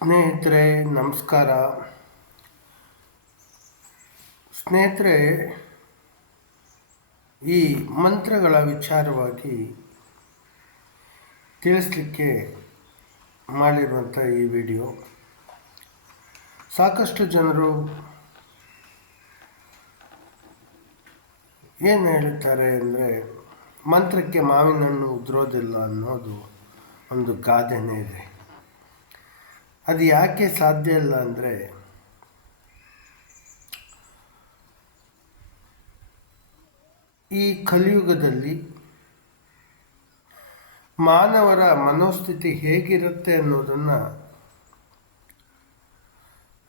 ಸ್ನೇಹಿತರೆ ನಮಸ್ಕಾರ. ಸ್ನೇಹಿತರೆ, ಈ ಮಂತ್ರಗಳ ವಿಚಾರವಾಗಿ ತಿಳಿಸ್ಲಿಕ್ಕೆ ಮಾಡಿರುವಂಥ ಈ ವಿಡಿಯೋ ಸಾಕಷ್ಟು ಜನರು ಏನು ಹೇಳುತ್ತಾರೆ ಅಂದರೆ, ಮಂತ್ರಕ್ಕೆ ಮಾವಿನ ಹಣ್ಣು ಉದುರೋದಿಲ್ಲ ಅನ್ನೋದು ಒಂದು ಗಾದೆನೇ ಇದೆ. ಅದು ಯಾಕೆ ಸಾಧ್ಯ ಇಲ್ಲ ಅಂದರೆ, ಈ ಕಲಿಯುಗದಲ್ಲಿ ಮಾನವರ ಮನೋಸ್ಥಿತಿ ಹೇಗಿರುತ್ತೆ ಅನ್ನೋದನ್ನು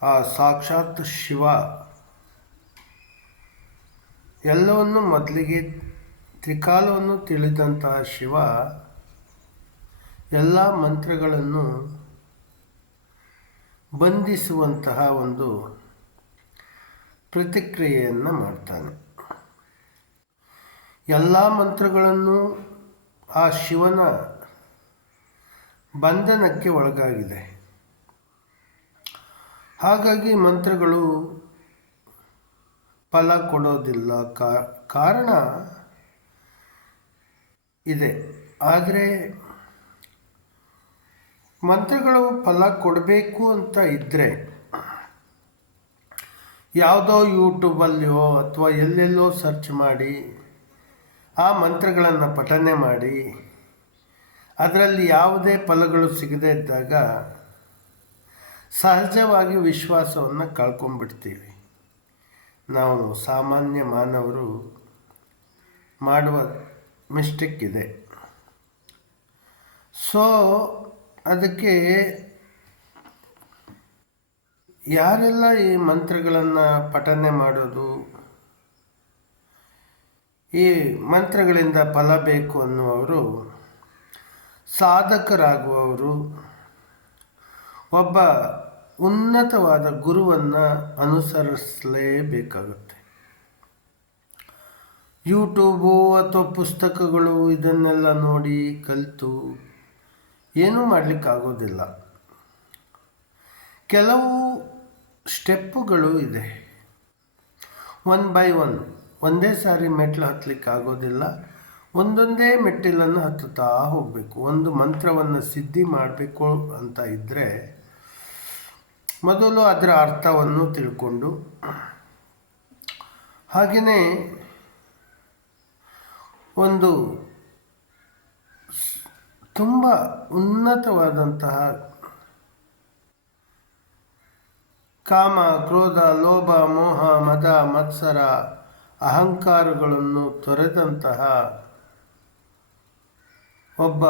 ಆ ಸಾಕ್ಷಾತ್ ಶಿವ ಎಲ್ಲವನ್ನು ಮೊದಲಿಗೆ ತ್ರಿಕಾಲವನ್ನು ತಿಳಿದಂತಹ ಶಿವ ಎಲ್ಲ ಮಂತ್ರಗಳನ್ನು ಬಂಧಿಸುವಂತಹ ಒಂದು ಪ್ರತಿಕ್ರಿಯೆಯನ್ನು ಮಾಡ್ತಾನೆ. ಎಲ್ಲ ಮಂತ್ರಗಳನ್ನು ಆ ಶಿವನ ಬಂಧನಕ್ಕೆ ಒಳಗಾಗಿದೆ. ಹಾಗಾಗಿ ಮಂತ್ರಗಳು ಫಲ ಕೊಡೋದಿಲ್ಲ. ಕಾರಣ ಇದೆ. ಆದರೆ ಮಂತ್ರಗಳು ಫಲ ಕೊಡಬೇಕು ಅಂತ ಇದ್ದರೆ ಯಾವುದೋ ಯೂಟ್ಯೂಬಲ್ಲಿಯೋ ಅಥವಾ ಎಲ್ಲೆಲ್ಲೋ ಸರ್ಚ್ ಮಾಡಿ ಆ ಮಂತ್ರಗಳನ್ನು ಪಠನೆ ಮಾಡಿ ಅದರಲ್ಲಿ ಯಾವುದೇ ಫಲಗಳು ಸಿಗದೇ ಇದ್ದಾಗ ಸಹಜವಾಗಿ ವಿಶ್ವಾಸವನ್ನು ಕಳ್ಕೊಂಡ್ಬಿಡ್ತೀವಿ. ನಾವು ಸಾಮಾನ್ಯ ಮಾನವರು ಮಾಡುವ ಮಿಸ್ಟೇಕ್ ಇದೆ. ಸೊ ಅದಕ್ಕೆ ಯಾರೆಲ್ಲ ಈ ಮಂತ್ರಗಳನ್ನು ಪಠನೆ ಮಾಡೋದು, ಈ ಮಂತ್ರಗಳಿಂದ ಫಲ ಬೇಕು ಅನ್ನುವರು, ಸಾಧಕರಾಗುವವರು ಒಬ್ಬ ಉನ್ನತವಾದ ಗುರುವನ್ನು ಅನುಸರಿಸಲೇಬೇಕಾಗುತ್ತೆ. ಯೂಟ್ಯೂಬು ಅಥವಾ ಪುಸ್ತಕಗಳು ಇದನ್ನೆಲ್ಲ ನೋಡಿ ಕಲಿತು ಏನೂ ಮಾಡಲಿಕ್ಕಾಗೋದಿಲ್ಲ. ಕೆಲವು ಸ್ಟೆಪ್ಪುಗಳು ಇದೆ. 1 by 1 ಒಂದೇ ಸಾರಿ ಮೆಟ್ಲು ಹತ್ತಲಿಕ್ಕಾಗೋದಿಲ್ಲ. ಒಂದೊಂದೇ ಮೆಟ್ಟಿಲನ್ನು ಹತ್ತುತ್ತಾ ಹೋಗಬೇಕು. ಒಂದು ಮಂತ್ರವನ್ನು ಸಿದ್ಧಿ ಮಾಡಬೇಕು ಅಂತ ಇದ್ದರೆ ಮೊದಲು ಅದರ ಅರ್ಥವನ್ನು ತಿಳ್ಕೊಂಡು, ಹಾಗೆಯೇ ಒಂದು ತುಂಬ ಉನ್ನತವಾದಂತಹ ಕಾಮ, ಕ್ರೋಧ, ಲೋಭ, ಮೋಹ, ಮದ, ಮತ್ಸರ, ಅಹಂಕಾರಗಳನ್ನು ತೊರೆದಂತಹ ಒಬ್ಬ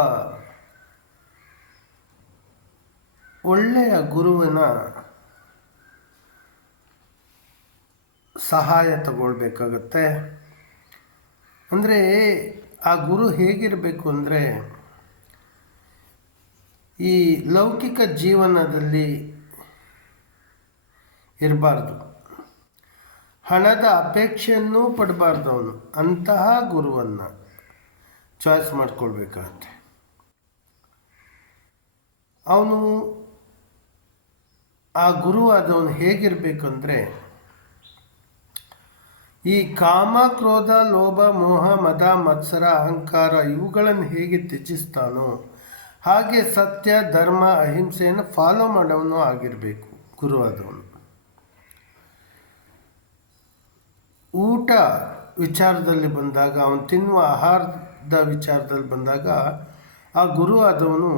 ಒಳ್ಳೆಯ ಗುರುವಿನ ಸಹಾಯ ತಗೊಳ್ಬೇಕಾಗತ್ತೆ. ಅಂದರೆ ಆ ಗುರು ಹೇಗಿರಬೇಕು ಅಂದರೆ, ಈ ಲೌಕಿಕ ಜೀವನದಲ್ಲಿ ಇರಬಾರ್ದು, ಹಣದ ಅಪೇಕ್ಷೆಯನ್ನೂ ಪಡಬಾರ್ದು. ಅವನು ಅಂತಹ ಗುರುವನ್ನು ಚಾಯ್ಸ್ ಮಾಡಿಕೊಳ್ಬೇಕಾಗತ್ತೆ. ಅವನು ಆ ಗುರುವಾದವನು ಹೇಗಿರಬೇಕಂದ್ರೆ, ಈ ಕಾಮ, ಕ್ರೋಧ, ಲೋಭ, ಮೋಹ, ಮದ, ಮತ್ಸರ, ಅಹಂಕಾರ ಇವುಗಳನ್ನು ಹೇಗೆ ತ್ಯಜಿಸ್ತಾನೋ ಹಾಗೆ ಸತ್ಯ, ಧರ್ಮ, ಅಹಿಂಸೆಯನ್ನು ಫಾಲೋ ಮಾಡೋನು ಆಗಿರಬೇಕು ಗುರುವಾದವನು. ಊಟ ವಿಚಾರದಲ್ಲಿ ಬಂದಾಗ, ಅವನು ತಿನ್ನುವ ಆಹಾರದ ವಿಚಾರದಲ್ಲಿ ಬಂದಾಗ ಆ ಗುರುವಾದವನು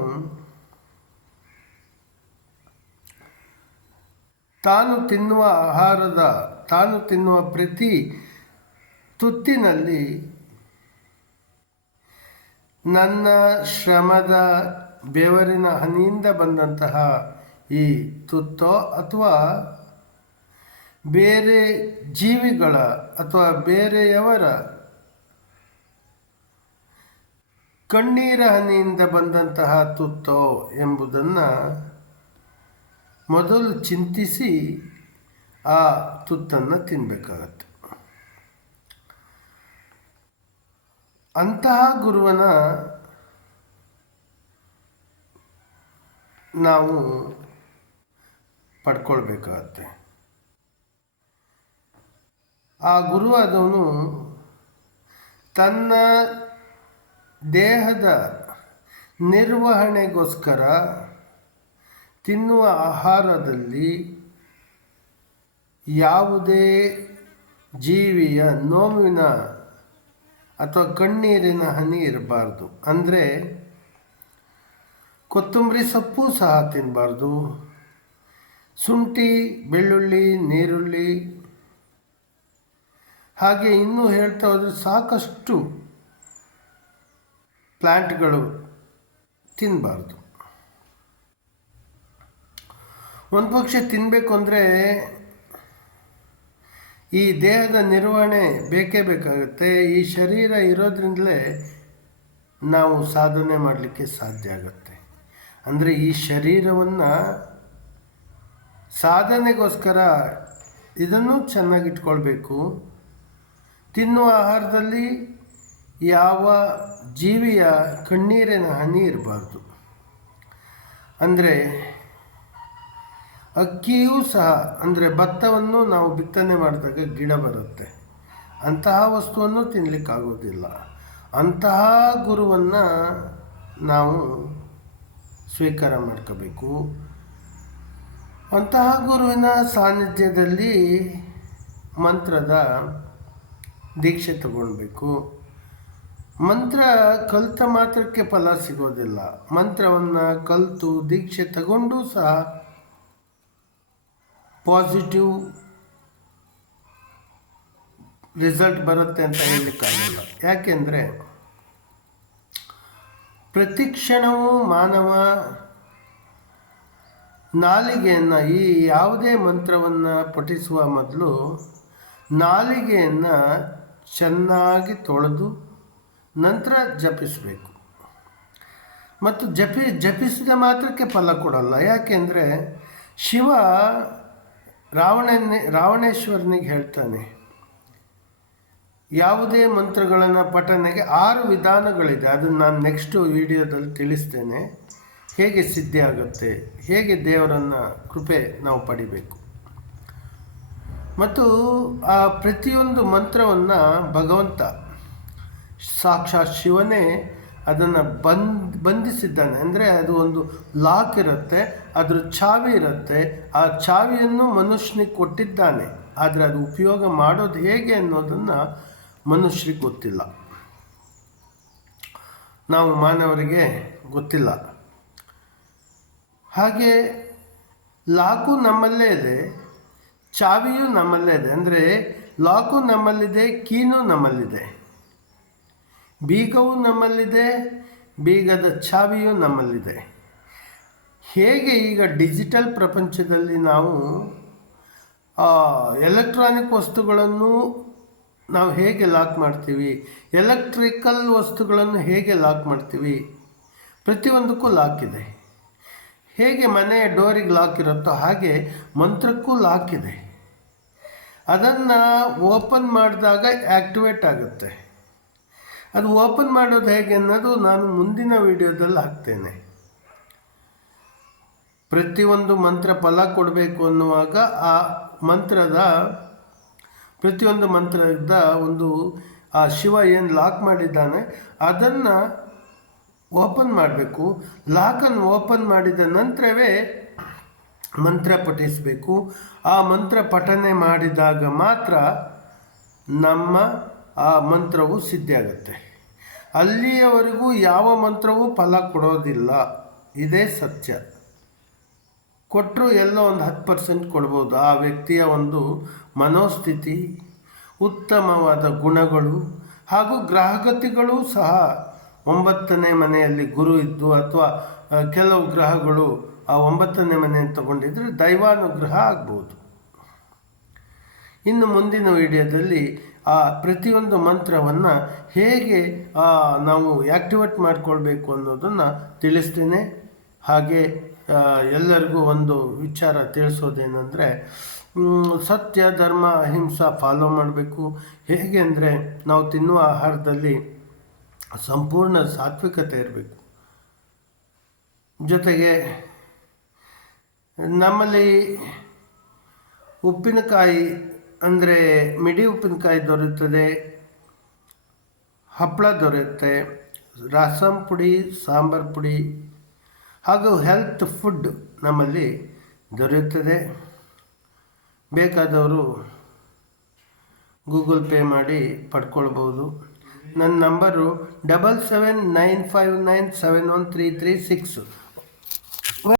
ತಾನು ತಿನ್ನುವ ಪ್ರತಿ ತುತ್ತಿನಲ್ಲಿ ನನ್ನ ಶ್ರಮದ ಬೆವರಿನ ಹನಿಯಿಂದ ಬಂದಂತಹ ಈ ತುತ್ತೋ ಅಥವಾ ಬೇರೆ ಜೀವಿಗಳ ಅಥವಾ ಬೇರೆಯವರ ಕಣ್ಣೀರ ಹನಿಯಿಂದ ಬಂದಂತಹ ತುತ್ತೋ ಎಂಬುದನ್ನು ಮೊದಲು ಚಿಂತಿಸಿ ಆ ತುತ್ತನ್ನು ತಿನ್ನಬೇಕಾಗತ್ತೆ. ಅಂತಹ ಗುರುವನ ನಾವು ಪಡ್ಕೊಳ್ಬೇಕಾಗತ್ತೆ. ಆ ಗುರು ಆದವನು ತನ್ನ ದೇಹದ ನಿರ್ವಹಣೆಗೋಸ್ಕರ ತಿನ್ನುವ ಆಹಾರದಲ್ಲಿ ಯಾವುದೇ ಜೀವಿಯ ನೋವಿನ ಅಥವಾ ಕಣ್ಣೀರಿನ ಹನಿ ಇರಬಾರ್ದು. ಅಂದರೆ ಕೊತ್ತಂಬರಿ ಸೊಪ್ಪು ಸಹ ತಿನ್ನಬಾರ್ದು, ಶುಂಠಿ, ಬೆಳ್ಳುಳ್ಳಿ, ನೀರುಳ್ಳಿ, ಹಾಗೆ ಇನ್ನೂ ಹೇಳ್ತಾ ಹೋದರೆ ಸಾಕಷ್ಟು ಪ್ಲ್ಯಾಂಟ್ಗಳು ತಿನ್ನಬಾರ್ದು. ಒಂದು ಪಕ್ಷ ತಿನ್ನಬೇಕು ಅಂದರೆ ಈ ದೇಹದ ನಿರ್ವಹಣೆ ಬೇಕೇ ಬೇಕಾಗುತ್ತೆ. ಈ ಶರೀರ ಇರೋದ್ರಿಂದಲೇ ನಾವು ಸಾಧನೆ ಮಾಡಲಿಕ್ಕೆ ಸಾಧ್ಯ ಆಗುತ್ತೆ. ಅಂದರೆ ಈ ಶರೀರವನ್ನು ಸಾಧನೆಗೋಸ್ಕರ ಇದನ್ನು ಚೆನ್ನಾಗಿಟ್ಕೊಳ್ಬೇಕು. ತಿನ್ನುವ ಆಹಾರದಲ್ಲಿ ಯಾವ ಜೀವಿಯ ಕಣ್ಣೀರಿನ ಹನಿ ಇರಬಾರ್ದು. ಅಂದರೆ ಅಕ್ಕಿಯೂ ಸಹ, ಅಂದರೆ ಭತ್ತವನ್ನು ನಾವು ಬಿತ್ತನೆ ಮಾಡಿದಾಗ ಗಿಡ ಬರುತ್ತೆ, ಅಂತಹ ವಸ್ತುವನ್ನು ತಿನ್ನಲಿಕ್ಕಾಗೋದಿಲ್ಲ. ಅಂತಹ ಗುರುವನ್ನು ನಾವು ಸ್ವೀಕಾರ ಮಾಡ್ಕೋಬೇಕು. ಅಂತಹ ಗುರುವಿನ ಸಾನ್ನಿಧ್ಯದಲ್ಲಿ ಮಂತ್ರದ ದೀಕ್ಷೆ ತಗೊಳ್ಬೇಕು. ಮಂತ್ರ ಕಲಿತ ಮಾತ್ರಕ್ಕೆ ಫಲ ಸಿಗೋದಿಲ್ಲ. ಮಂತ್ರವನ್ನು ಕಲಿತು ದೀಕ್ಷೆ ತಗೊಂಡು ಸಹ ಪಾಸಿಟಿವ್ ರಿಸಲ್ಟ್ ಬರುತ್ತೆ ಅಂತ ಹೇಳಲಿಕ್ಕಾಗಲ್ಲ. ಯಾಕೆಂದರೆ ಪ್ರತಿ ಕ್ಷಣವೂ ಮಾನವ ನಾಲಿಗೆಯನ್ನು, ಈ ಯಾವುದೇ ಮಂತ್ರವನ್ನು ಪಠಿಸುವ ಮೊದಲು ನಾಲಿಗೆಯನ್ನು ಚೆನ್ನಾಗಿ ತೊಳೆದು ನಂತರ ಜಪಿಸಬೇಕು. ಮತ್ತು ಜಪಿಸಿದ ಮಾತ್ರಕ್ಕೆ ಫಲ ಕೊಡಲ್ಲ. ಯಾಕೆಂದರೆ ಶಿವ ರಾವಣೇಶ್ವರನಿಗೆ ಹೇಳ್ತಾನೆ, ಯಾವುದೇ ಮಂತ್ರಗಳನ್ನು ಪಠನೆಗೆ 6 ವಿಧಾನಗಳಿದೆ. ಅದನ್ನು ನಾನು ನೆಕ್ಸ್ಟ್ ವಿಡಿಯೋದಲ್ಲಿ ತಿಳಿಸ್ತೇನೆ. ಹೇಗೆ ಸಿದ್ಧಿ ಆಗುತ್ತೆ, ಹೇಗೆ ದೇವರನ್ನು ಕೃಪೆ ನಾವು ಪಡಿಬೇಕು. ಮತ್ತು ಆ ಪ್ರತಿಯೊಂದು ಮಂತ್ರವನ್ನು ಭಗವಂತ ಸಾಕ್ಷಾತ್ ಶಿವನೇ ಅದನ್ನು ಬಂಧಿಸಿದ್ದಾನೆ. ಅಂದರೆ ಅದು ಒಂದು ಲಾಕ್ ಇರುತ್ತೆ, ಅದ್ರ ಚಾವಿ ಇರುತ್ತೆ. ಆ ಚಾವಿಯನ್ನು ಮನುಷ್ಯನಿಗೆ ಕೊಟ್ಟಿದ್ದಾನೆ. ಆದರೆ ಅದು ಉಪಯೋಗ ಮಾಡೋದು ಹೇಗೆ ಅನ್ನೋದನ್ನು ಮನುಷ್ಯರಿಗೆ ಗೊತ್ತಿಲ್ಲ, ನಾವು ಮಾನವರಿಗೆ ಗೊತ್ತಿಲ್ಲ. ಹಾಗೆ ಲಾಕು ನಮ್ಮಲ್ಲೇ ಇದೆ, ಚಾವಿಯೂ ನಮ್ಮಲ್ಲೇ ಇದೆ. ಅಂದರೆ ಲಾಕು ನಮ್ಮಲ್ಲಿದೆ, ಕೀನು ನಮ್ಮಲ್ಲಿದೆ, ಬೀಗವೂ ನಮ್ಮಲ್ಲಿದೆ, ಬೀಗದ ಚಾವಿಯೂ ನಮ್ಮಲ್ಲಿದೆ. ಹೇಗೆ ಈಗ ಡಿಜಿಟಲ್ ಪ್ರಪಂಚದಲ್ಲಿ ನಾವು ಎಲೆಕ್ಟ್ರಾನಿಕ್ ವಸ್ತುಗಳನ್ನು ನಾವು ಹೇಗೆ ಲಾಕ್ ಮಾಡ್ತೀವಿ, ಎಲೆಕ್ಟ್ರಿಕಲ್ ವಸ್ತುಗಳನ್ನು ಹೇಗೆ ಲಾಕ್ ಮಾಡ್ತೀವಿ, ಪ್ರತಿಯೊಂದಕ್ಕೂ ಲಾಕ್ ಇದೆ. ಹೇಗೆ ಮನೆಯ ಡೋರಿಗೆ ಲಾಕ್ ಇರುತ್ತೋ ಹಾಗೆ ಮಂತ್ರಕ್ಕೂ ಲಾಕ್ ಇದೆ. ಅದನ್ನು ಓಪನ್ ಮಾಡಿದಾಗ ಆ್ಯಕ್ಟಿವೇಟ್ ಆಗುತ್ತೆ. ಅದು ಓಪನ್ ಮಾಡೋದು ಹೇಗೆ ಅನ್ನೋದು ನಾನು ಮುಂದಿನ ವಿಡಿಯೋದಲ್ಲಿ ಹಾಕ್ತೇನೆ. ಪ್ರತಿಯೊಂದು ಮಂತ್ರ ಫಲ ಕೊಡಬೇಕು ಅನ್ನುವಾಗ ಆ ಪ್ರತಿಯೊಂದು ಮಂತ್ರದ ಒಂದು ಆ ಶಿವ ಏನು ಲಾಕ್ ಮಾಡಿದ್ದಾನೆ ಅದನ್ನು ಓಪನ್ ಮಾಡಬೇಕು. ಲಾಕನ್ನು ಓಪನ್ ಮಾಡಿದ ನಂತರವೇ ಮಂತ್ರ ಪಠಿಸಬೇಕು. ಆ ಮಂತ್ರ ಪಠನೆ ಮಾಡಿದಾಗ ಮಾತ್ರ ನಮ್ಮ ಆ ಮಂತ್ರವು ಸಿದ್ಧಿಯಾಗುತ್ತೆ. ಅಲ್ಲಿಯವರೆಗೂ ಯಾವ ಮಂತ್ರವೂ ಫಲ ಕೊಡೋದಿಲ್ಲ. ಇದೇ ಸತ್ಯ. ಕೊಟ್ಟರು ಎಲ್ಲೋ ಒಂದು 10% ಕೊಡ್ಬೋದು. ಆ ವ್ಯಕ್ತಿಯ ಒಂದು ಮನೋಸ್ಥಿತಿ, ಉತ್ತಮವಾದ ಗುಣಗಳು ಹಾಗೂ ಗ್ರಹಗತಿಗಳು ಸಹ 9ನೇ ಮನೆಯಲ್ಲಿ ಗುರು ಇದ್ದು ಅಥವಾ ಕೆಲವು ಗ್ರಹಗಳು ಆ 9ನೇ ಮನೆಯನ್ನು ತಗೊಂಡಿದ್ರೆ ದೈವಾನುಗ್ರಹ ಆಗ್ಬೋದು. ಇನ್ನು ಮುಂದಿನ ವಿಡಿಯೋದಲ್ಲಿ ಆ ಪ್ರತಿಯೊಂದು ಮಂತ್ರವನ್ನು ಹೇಗೆ ನಾವು ಆ್ಯಕ್ಟಿವೇಟ್ ಮಾಡಿಕೊಳ್ಬೇಕು ಅನ್ನೋದನ್ನು ತಿಳಿಸ್ತೇನೆ. ಹಾಗೆ ಎಲ್ಲರಿಗೂ ಒಂದು ವಿಚಾರ ತಿಳಿಸೋದೇನೆಂದರೆ, ಸತ್ಯ, ಧರ್ಮ, ಅಹಿಂಸಾ ಫಾಲೋ ಮಾಡಬೇಕು. ಹೇಗೆ ಅಂದರೆ ನಾವು ತಿನ್ನುವ ಆಹಾರದಲ್ಲಿ ಸಂಪೂರ್ಣ ಸಾತ್ವಿಕತೆ ಇರಬೇಕು. ಜೊತೆಗೆ ನಮ್ಮಲ್ಲಿ ಉಪ್ಪಿನಕಾಯಿ ಅಂದರೆ ಮಿಡಿ ಉಪ್ಪಿನಕಾಯಿ ದೊರೆಯುತ್ತದೆ, ಹಪ್ಪಳ ದೊರೆಯುತ್ತೆ, ರಸಂ ಪುಡಿ, ಸಾಂಬಾರು ಪುಡಿ ಹಾಗೂ ಹೆಲ್ತ್ ಫುಡ್ ನಮ್ಮಲ್ಲಿ ದೊರೆಯುತ್ತದೆ. ಬೇಕಾದವರು ಗೂಗಲ್ ಪೇ ಮಾಡಿ ಪಡ್ಕೊಳ್ಬೋದು. ನನ್ನ ನಂಬರು 7795971336.